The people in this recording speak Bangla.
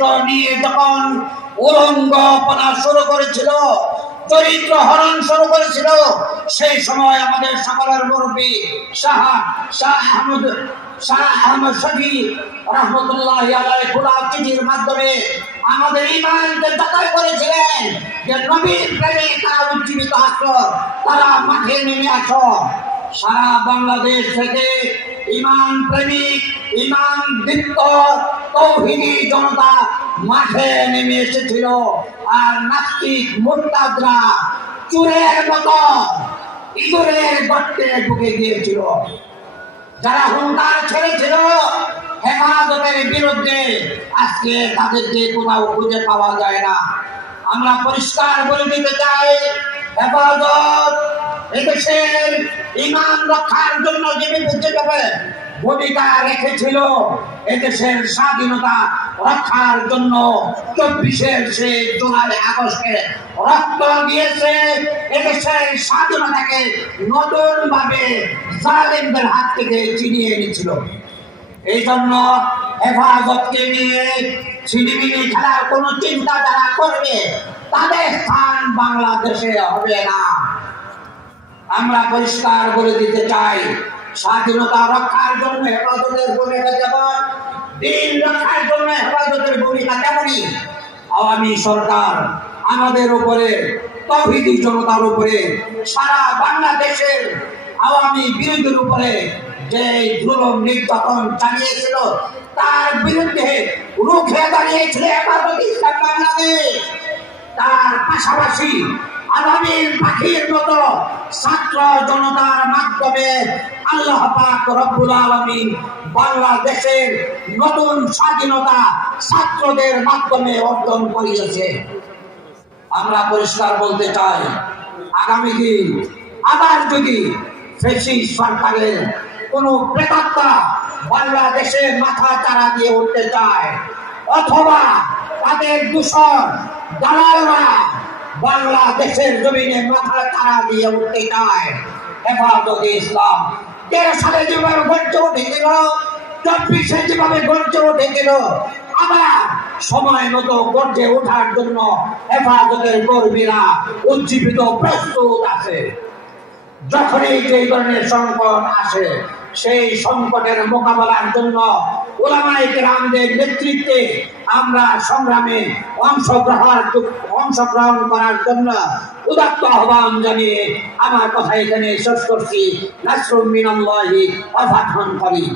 চরিত্র নিয়ে যখন উলঙ্গপনা শুরু করেছিল, চরিত্র হরণ শুরু করেছিল, সেই সময় আমাদের সকলের মুরব্বী শাহ আহমদ শফি রহমতুল্লাহ আলাইহি খোলা চিঠির মাধ্যমে আমাদের ঈমানকে যাচাই করেছিলেন যে নবীর প্রেমে তারা উজ্জীবিত আসো, তারা মাঠে নেমে আসো। সারা বাংলাদেশ থেকে ঈমান প্রেমিক, ঈমান দীপ্ত তৌহিদি জনতা মাঠে নেমে এসেছিল, আর নাস্তিক মুরতাদরা চোরের মতো ইঁদুরের গর্তে ঢুকে গিয়েছিল। যারা হুঙ্কার ছেড়েছিল হেফাজতের বিরুদ্ধে, আজকে তাদেরকে কোথাও খুঁজে পাওয়া যায় না। আমরা পরিষ্কার বলে দিতে চাই, হেফাজত এদেশের ঈমান রক্ষার জন্য যেভাবে ভূমিকা রেখেছিল, এদেশের স্বাধীনতা রক্ষার জন্য 24-এর সেই জুলাই আগস্টে রক্ত দিয়েছে, এদেশের স্বাধীনতাকে নতুন ভাবে জালেমদের হাত থেকে ছিনিয়ে এনেছিল। এই জন্য হেফাজতকে নিয়ে ছিনিমিনি খেলার কোন চিন্তা যারা করবে, তাদের স্থান বাংলাদেশে হবে না। আমরা পরিষ্কার বলে দিতে চাই, স্বাধীনতা রক্ষার জন্য হেফাজতের ভূমিকা যেমন, দিন রক্ষার জন্য হেফাজতের ভূমিকা তেমনই। আওয়ামী সরকার আমাদের উপরে, তৌহিদি জনতার উপরে, সারা বাংলাদেশের আওয়ামী বিরোধীর উপরে যে জুলুম নির্যাতন চালিয়েছিল, তার বিরুদ্ধে রুখে দাঁড়িয়েছিল হেফাজত ইসলাম বাংলাদেশ। তার পাশাপাশি আগামীর পাখির মতো ছাত্র জনতার মাধ্যমে আল্লাহ পাক রব্বুল আলামিন বাংলাদেশের নতুন স্বাধীনতা ছাত্রদের মাধ্যমে অর্জন করিয়েছে। আমরা পরিষ্কার বলতে চাই, আগামী দিন আবার যদি ফ্যাসিস্ট সরকারের কোন প্রেতাত্মা বাংলাদেশে মাথা চারা দিয়ে উঠতে চায়, অথবা তাদের দূষণ দালালরা বাংলাদেশের জমিনে মাথা চারা দিয়ে উঠতে চায়, হেফাজতে ইসলাম 13 সালে যেভাবে গর্জে উঠেছিল, 24-এ যেভাবে গর্জে উঠেছিল, আবার সময় মতো গর্জে ওঠার জন্য হেফাজতের কর্মীরা উজ্জীবিত প্রস্তুত আছে। যখনই এই ধরনের সংকট আসে, সেই সংকটের মোকাবেলার জন্য উলামায়ে কেরামদের নেতৃত্বে আমরা সংগ্রামে অংশগ্রহণ করার জন্য উদাত্ত আহ্বান জানিয়ে আমার কথা এখানে শেষ করছি। নাসরুম মিনাল্লাহি ওয়া ফাতহুন করিম।